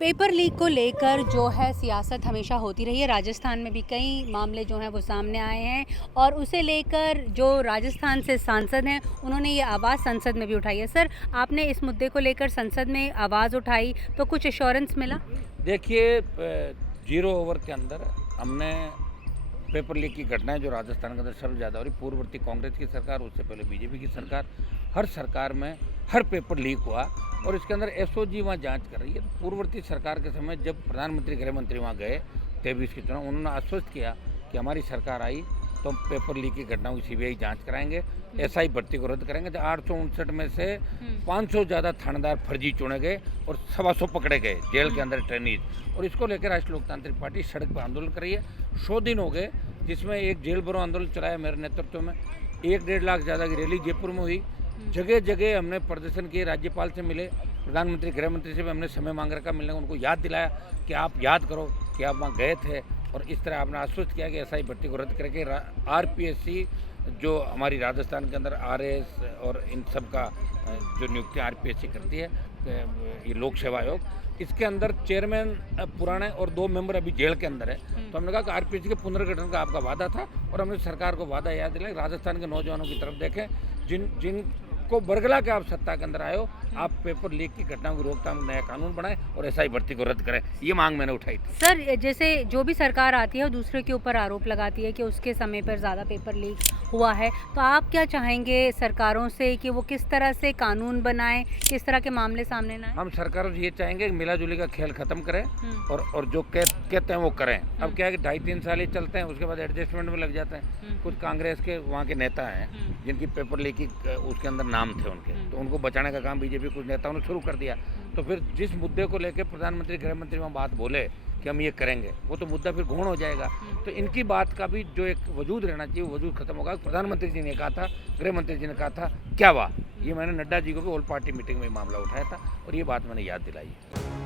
Paper leak को लेकर जो है सियासत हमेशा होती रही है। राजस्थान में भी कई मामले जो हैं वो सामने आए हैं और उसे लेकर जो राजस्थान से सांसद हैं उन्होंने ये आवाज़ संसद में भी उठाई है। सर, आपने इस मुद्दे को लेकर संसद में आवाज़ उठाई तो कुछ एश्योरेंस मिला? देखिए, 0 ओवर के अंदर हमने पेपर लीक की घटनाएं जो राजस्थान के अंदर सबसे ज़्यादा हो रही, पूर्ववर्ती कांग्रेस की सरकार, उससे पहले बीजेपी की सरकार, हर सरकार में हर पेपर लीक हुआ और इसके अंदर एसओजी वहाँ जांच कर रही है। पूर्ववर्ती सरकार के समय जब प्रधानमंत्री गृह मंत्री वहाँ गए 23 के चुनाव, उन्होंने आश्वस्त किया कि हमारी सरकार आई तो हम पेपर लीक की घटनाओं की सीबीआई जांच कराएंगे, एसआई भर्ती को रद्द करेंगे। तो 859 में से 500 ज़्यादा थानेदार फर्जी चुने गए और 125 पकड़े गए जेल के अंदर ट्रेनीज। और इसको लेकर राष्ट्रीय लोकतांत्रिक पार्टी सड़क पर आंदोलन कर रही है। 100 दिन हो गए जिसमें एक जेल भरो आंदोलन चलाया मेरे नेतृत्व में। 1-1.5 लाख ज़्यादा की रैली जयपुर में हुई। जगह जगह हमने प्रदर्शन किए, राज्यपाल से मिले, प्रधानमंत्री गृह मंत्री से भी हमने समय मांग रखा मिलने, उनको याद दिलाया कि आप याद करो कि आप वहाँ गए थे। और इस तरह आपने आश्वस्त किया कि एसआई भर्ती को रद्द करके आरपीएससी जो हमारी राजस्थान के अंदर आरएस और इन सब का जो नियुक्ति आरपीएससी करती है, ये लोक सेवा आयोग, इसके अंदर चेयरमैन पुराने और 2 मेंबर अभी जेल के अंदर है। तो हमने कहा कि आरपीएससी के पुनर्गठन का आपका वादा था और हमने सरकार को वादा याद दिलाया। राजस्थान के नौजवानों की तरफ देखें, जिनको बरगला के आप सत्ता के अंदर आए हो, आप पेपर लीक की घटनाओं की रोकथाम नया कानून बनाएं और एसआई भर्ती को रद्द करें। ये मांग मैंने उठाई थी। सर, जैसे जो भी सरकार आती है वो दूसरे के ऊपर आरोप लगाती है कि उसके समय पर ज़्यादा पेपर लीक हुआ है, तो आप क्या चाहेंगे सरकारों से कि वो किस तरह से कानून बनाएं, किस तरह के मामले सामने ना आए? हम सरकारों से ये चाहेंगे कि मिलाजुली का खेल खत्म करें और जो कहते हैं वो करें। अब क्या है कि 2.5-3 साल ही चलते हैं, उसके बाद एडजस्टमेंट में लग जाते हैं। कुछ कांग्रेस के वहाँ के नेता हैं जिनकी पेपर लीक की उसके अंदर नाम थे उनके, तो उनको बचाने का काम बीजेपी कुछ नेताओं ने शुरू कर दिया। तो फिर जिस मुद्दे को लेकर प्रधानमंत्री गृह मंत्री वहाँ बात बोले कि हम ये करेंगे, वो तो मुद्दा फिर गौण हो जाएगा। तो इनकी बात का भी जो एक वजूद रहना चाहिए वो वजूद खत्म होगा। प्रधानमंत्री जी ने कहा था, गृह मंत्री जी ने कहा था, क्या हुआ? ये मैंने नड्डा जी को भी ऑल पार्टी मीटिंग में मामला उठाया था और ये बात मैंने याद दिलाई है।